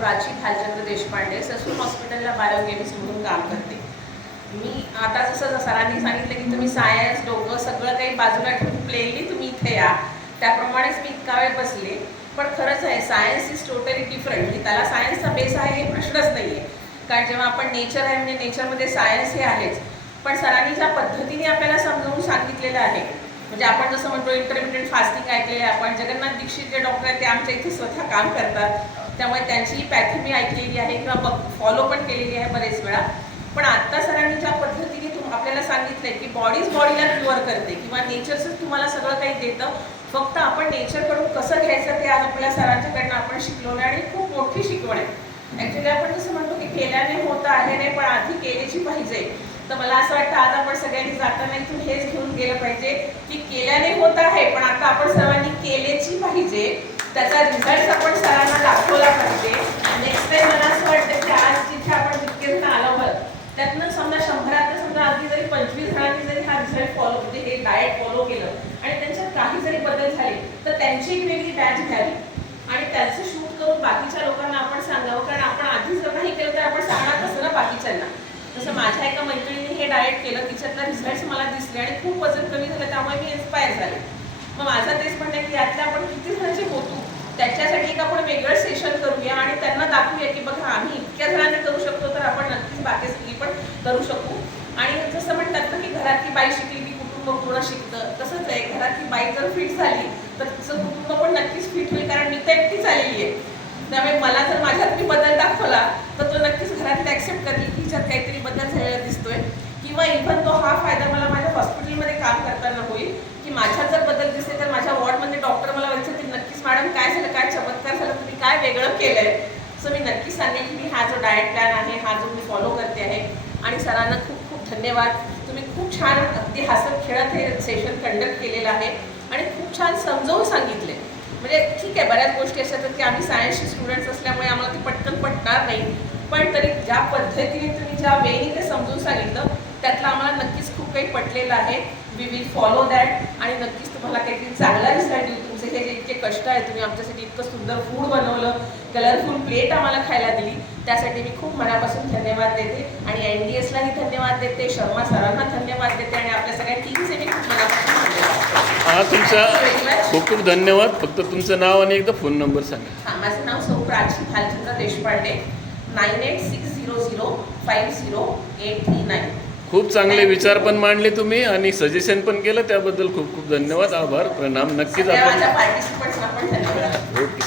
Prachi Bhalchandra Deshpande Sassoon हॉस्पिटलला biochemist म्हणून काम करते. मी आता जसं सरांनी सांगितलं की तुम्ही सायन्स डोकं सगळं काही बाजूला ठेवून प्लेनली तुम्ही इथे या, त्याप्रमाणेच मी इतका वेळ बसले. पण खरंच आहे, सायन्स इज टोटली डिफरंट. की त्याला सायन्सचा बेस आहे हे प्रश्नच नाही आहे. कारण जेव्हा आपण नेचर आहे म्हणजे नेचरमध्ये सायन्स हे आहेच. पण सरांनी ज्या पद्धतीने आपल्याला समजावून सांगितलेलं आहे, म्हणजे आपण जसं म्हणतो इंटरमिडिएट फास्टिंग ऐकलेलं आहे, आपण जगन्नाथ दीक्षित जे डॉक्टर आहेत ते आमच्या इथे स्वतः काम करतात, त्यामुळे त्यांची पॅथी मी ऐकलेली आहे किंवा फॉलो पण केलेली आहे बरेच वेळा. पण आत्ता सरांनी ज्या पद्धतीने आपल्याला सांगितलंय की बॉडीज बॉडीला क्युअर करते किंवा नेचरच तुम्हाला सगळं काही देतं, फक्त आपण नेचरकडून कसं घ्यायचं ते आज आपल्या सरांच्याकडनं आपण शिकवलं आणि खूप मोठी शिकवण आहे. ॲक्च्युली आपण जसं म्हणतो की केल्याने होतं आहे नाही, पण आधी केल्याची पाहिजे. तर मला असं वाटतं आज आपण सगळ्यांनी जाताना इथून हेच घेऊन गेलं पाहिजे की केल्याने होत आहे, पण आता आपण सर्वांनी केलेची पाहिजे, त्याचा रिझल्ट आपण सरांना दाखवला पाहिजे. नेक्स्ट टाइम मला असं वाटतं की आज जिथे आपण जितके जण आलो आहोत त्यातनं समजा 100 समजा अगदी जरी 25 जणांनी जरी हा रिझल्ट फॉलो म्हणजे हे डाएट फॉलो केलं आणि त्यांच्यात काही जरी बदल झाले तर त्यांची एक वेगळी बॅच घ्यावी आणि त्याचं शूट करून बाकीच्या लोकांना आपण सांगावं. कारण आपण आधीच जर नाही केलं तर आपण सांगणार कसं ना बाकीच्यांना. जसं माझ्या एका मैत्रिणीने हे डाएट केलं, तिच्यातला रिझल्ट्स मला दिसले आणि खूप वजन कमी झालं, त्यामुळे मी इन्स्पायर झाले. मग माझं तेच म्हणणं आहे की यातल्या आपण किती जणांचे होतो त्याच्यासाठी एक आपण वेगळं सेशन करूया आणि त्यांना दाखवूया की बघा आम्ही इतक्या जणांनी करू शकतो, तर आपण नक्कीच बाकी सगळी पण करू शकू. आणि जसं म्हणतात ना की घरातली बाई शिकली की कुटुंब पूर्ण शिकतं, तसंच आहे, घरातली बाई जर फिट झाली तर तिचं कुटुंब पण नक्कीच फिट होईल. कारण मी तर एकटीच आलेली आहे, त्यामुळे मला जर माझ्यात मी बदल दाखवला तर तो नक्कीच घरातले ॲक्सेप्ट करेल की हिच्यात काहीतरी बदल झालेला दिसतोय. किंवा इव्हन तो हा फायदा मला माझ्या हॉस्पिटलमध्ये काम करताना होईल की माझ्यात जर बदल दिसले तर माझ्या वॉर्डमध्ये डॉक्टर मला विचारतील नक्कीच मॅडम काय झालं, काय चमत्कार झाला, तुम्ही काय वेगळं केलं आहे. सो मी नक्कीच सांगेन की मी हा जो डाएट प्लॅन आहे हा जो मी फॉलो करते आहे. आणि सरांना खूप खूप धन्यवाद. तुम्ही खूप छान अगदी हसत खेळत हे सेशन कंडक्ट केलेलं आहे आणि खूप छान समजावून सांगितले. म्हणजे ठीक आहे, बऱ्याच गोष्टी अशा आहेत की आम्ही सायन्सचे स्टुडंट्स असल्यामुळे आम्हाला ते पटकन पटणार नाही, पण तरी ज्या पद्धतीने तुम्ही ज्या वेळी ते समजून सांगितलं त्यातलं आम्हाला नक्कीच खूप काही पटलेलं आहे. वी विल फॉलो दॅट आणि नक्कीच तुम्हाला काहीतरी चांगला रिझल्ट येईल. तुमचे हे जे इतके कष्ट आहे, तुम्ही आमच्यासाठी इतकं सुंदर फूड बनवलं, कलरफुल प्लेट आम्हाला खायला दिली, त्यासाठी मी खूप मनापासून धन्यवाद देते. आणि NDSलाही धन्यवाद देते, शर्मा सरांना धन्यवाद देते आणि आपल्या सगळ्या टीमचे मी खूप मनापासून धन्यवाद. हा तुमचा खूप खूप धन्यवाद. फक्त तुमचं नाव आणि एकदा फोन नंबर सांगा. हां, माझं नाव सौ प्राची भालचंद्र देशपांडे, 9860050839. खूप चांगले विचार पण मांडले तुम्ही आणि सजेशन पण केलं, त्याबद्दल खूप खूप धन्यवाद, आभार, प्रणाम. नक्कीच आपण माझ्या पार्टिसिपंट्सना पण धन्यवाद. ओके.